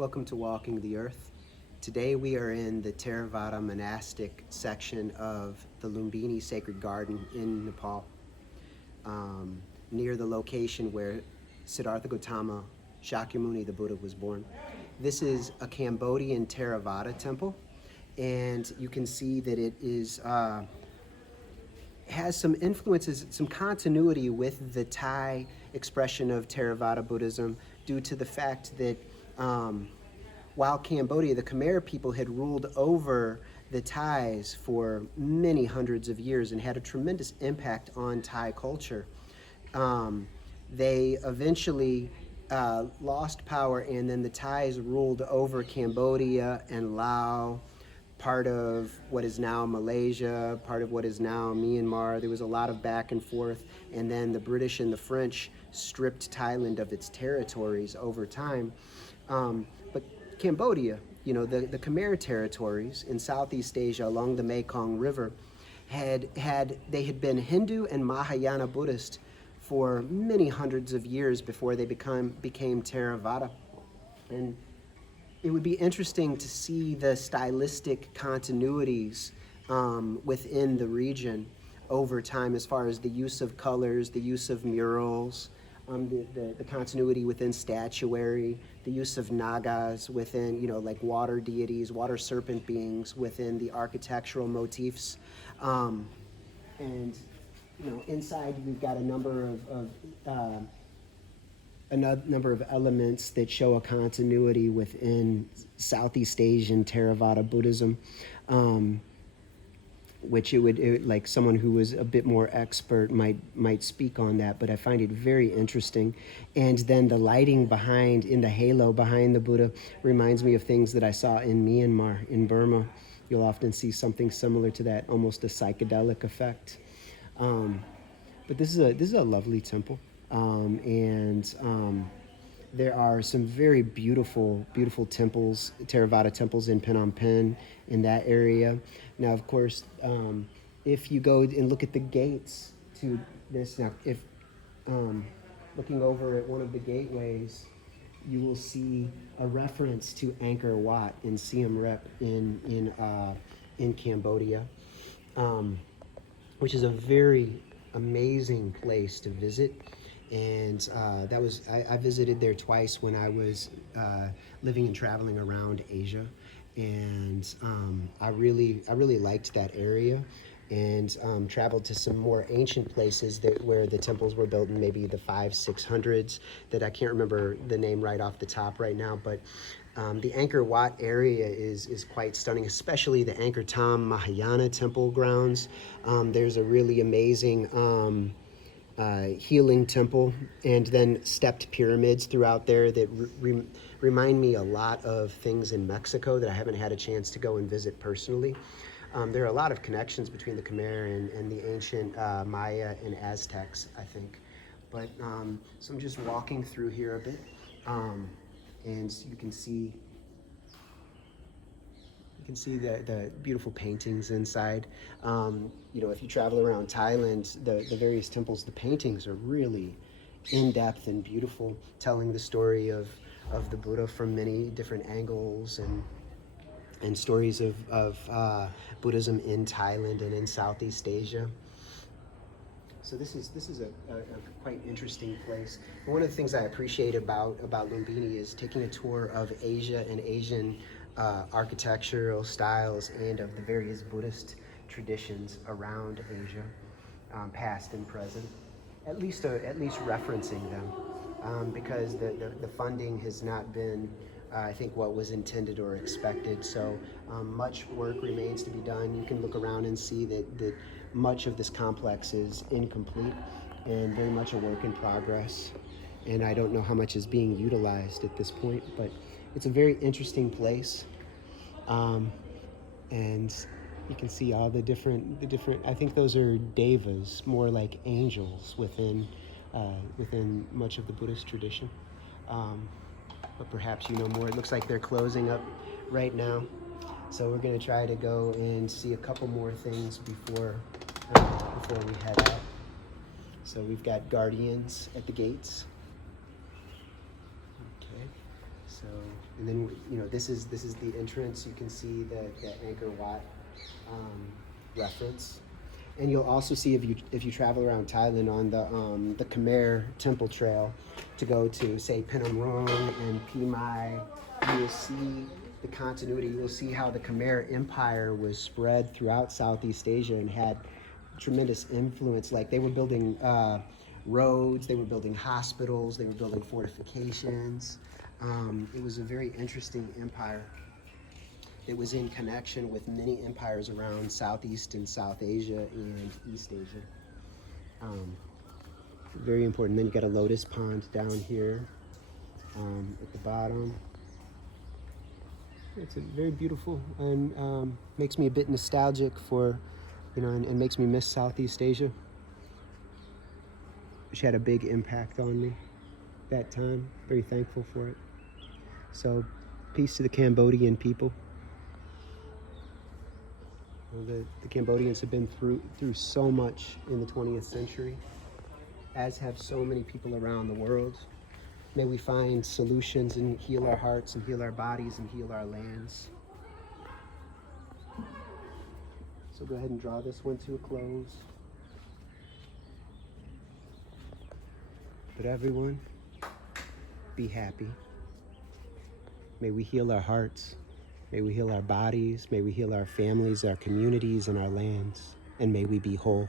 Welcome to Walking the Earth. Today we are in the Theravada monastic section of the Lumbini Sacred Garden in Nepal, near the location where Siddhartha Gautama Shakyamuni the Buddha was born. This is a Cambodian Theravada temple, and you can see that it is has some influences, some continuity with the Thai expression of Theravada Buddhism due to the fact that while Cambodia, the Khmer people had ruled over the Thais for many hundreds of years and had a tremendous impact on Thai culture. They eventually lost power, and then the Thais ruled over Cambodia and Laos, part of what is now Malaysia, part of what is now Myanmar. There was a lot of back and forth, and then the British and the French stripped Thailand of its territories over time. But Cambodia, the Khmer territories in Southeast Asia along the Mekong River, they had been Hindu and Mahayana Buddhist for many hundreds of years before they became Theravada. And it would be interesting to see the stylistic continuities within the region over time, as far as the use of colors, the use of murals, the continuity within statuary, the use of nagas within, like water deities, water serpent beings within the architectural motifs. And inside we've got a number of elements that show a continuity within Southeast Asian Theravada Buddhism, which it would like someone who was a bit more expert might speak on that, but I find it very interesting. And then the lighting in the halo behind the Buddha reminds me of things that I saw in Myanmar, in Burma. You'll often see something similar to that, almost a psychedelic effect. But this is a lovely temple, and there are some very beautiful temples, Theravada temples in Phnom Penh, in that area. Now, of course, if you go and look at the gates to this, now, if looking over at one of the gateways, you will see a reference to Angkor Wat in Siem Reap in Cambodia, which is a very amazing place to visit. And I visited there twice when I was living and traveling around Asia, and I really liked that area, and traveled to some more ancient places where the temples were built in maybe the 500-600s that I can't remember the name right off the top right now, but the Angkor Wat area is quite stunning, especially the Angkor Thom Mahayana temple grounds. There's a really amazing healing temple, and then stepped pyramids throughout there that remind me a lot of things in Mexico that I haven't had a chance to go and visit personally. There are a lot of connections between the Khmer and the ancient Maya and Aztecs, I think. But so I'm just walking through here a bit, and you can see the beautiful paintings inside. If you travel around Thailand, the various temples, the paintings are really in-depth and beautiful, telling the story of the Buddha from many different angles, and stories of Buddhism in Thailand and in Southeast Asia. So this is a quite interesting place. And one of the things I appreciate about Lumbini is taking a tour of Asia and Asian architectural styles and of the various Buddhist traditions around Asia, past and present, at least referencing them, because the funding has not been, I think, what was intended or expected. So much work remains to be done. You can look around and see that much of this complex is incomplete and very much a work in progress. And I don't know how much is being utilized at this point, but it's a very interesting place. And you can see all the different, I think those are devas, more like angels within much of the Buddhist tradition. But perhaps you know more. It looks like they're closing up right now. So we're going to try to go and see a couple more things before we head out. So we've got guardians at the gates. Okay, so And then, you know, this is the entrance. You can see the Angkor Wat reference. And you'll also see, if you travel around Thailand on the Khmer Temple Trail to go to, say, Phnom Rong and Pi Mai, you will see the continuity. You'll see how the Khmer Empire was spread throughout Southeast Asia and had tremendous influence. Like, they were building roads, they were building hospitals, they were building fortifications. It was a very interesting empire. It was in connection with many empires around Southeast and South Asia and East Asia. Very important. Then you got a lotus pond down here at the bottom. It's a very beautiful, and makes me a bit nostalgic for, you know, and makes me miss Southeast Asia, which had a big impact on me that time. Very thankful for it. So, peace to the Cambodian people. Well, the Cambodians have been through so much in the 20th century, as have so many people around the world. May we find solutions and heal our hearts and heal our bodies and heal our lands. So go ahead and draw this one to a close. But everyone, be happy. May we heal our hearts. May we heal our bodies. May we heal our families, our communities, and our lands. And may we be whole.